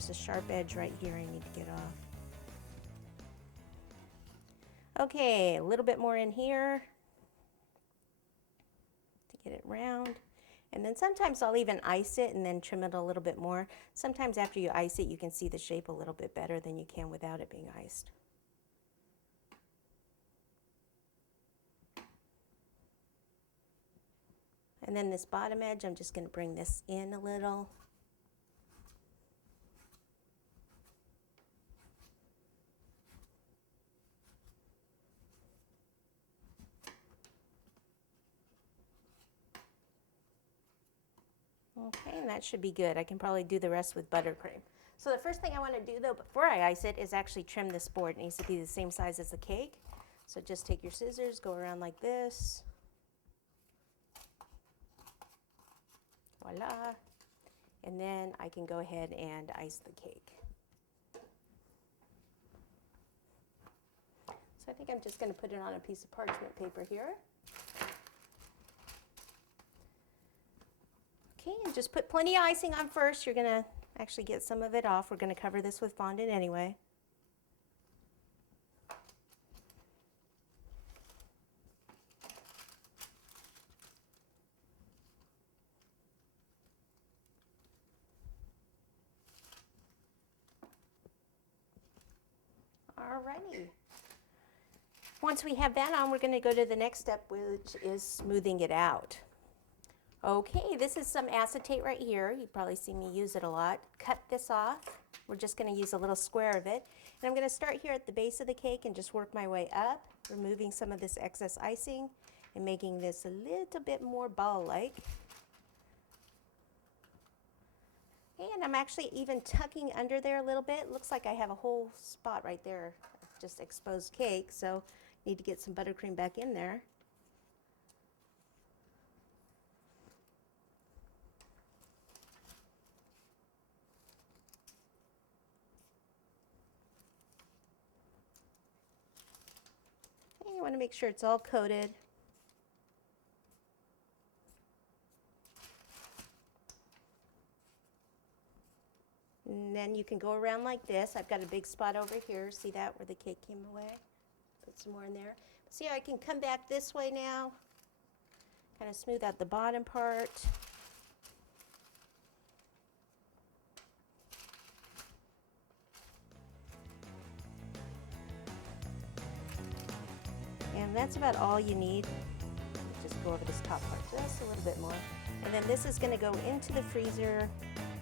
there's a sharp edge right here I need to get off. Okay, a little bit more in here to get it round. And then sometimes I'll even ice it and then trim it a little bit more. Sometimes after you ice it, you can see the shape a little bit better than you can without it being iced. And then this bottom edge, I'm just going to bring this in a little. Okay, and that should be good. I can probably do the rest with buttercream. So the first thing I want to do though before I ice it is actually trim this board. It needs to be the same size as the cake. So just take your scissors, go around like this. Voila. And then I can go ahead and ice the cake. So I think I'm just going to put it on a piece of parchment paper here. Okay, and just put plenty of icing on first. You're going to actually get some of it off. We're going to cover this with fondant anyway. Alrighty. Once we have that on, we're going to go to the next step, which is smoothing it out. Okay, this is some acetate right here. You probably see me use it a lot. Cut this off. We're just going to use a little square of it. And I'm going to start here at the base of the cake and just work my way up, removing some of this excess icing and making this a little bit more ball-like. And I'm actually even tucking under there a little bit. It looks like I have a whole spot right there of just exposed cake, so need to get some buttercream back in there. And you want to make sure it's all coated. And then you can go around like this. I've got a big spot over here. See that where the cake came away? Put some more in there. See how I can come back this way now? Kind of smooth out the bottom part. And that's about all you need. Just go over this top part just a little bit more. And then this is going to go into the freezer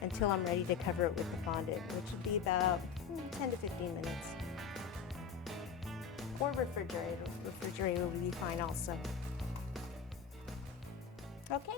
until I'm ready to cover it with the fondant, which would be about 10 to 15 minutes. Or refrigerator. Refrigerator would be fine also. Okay,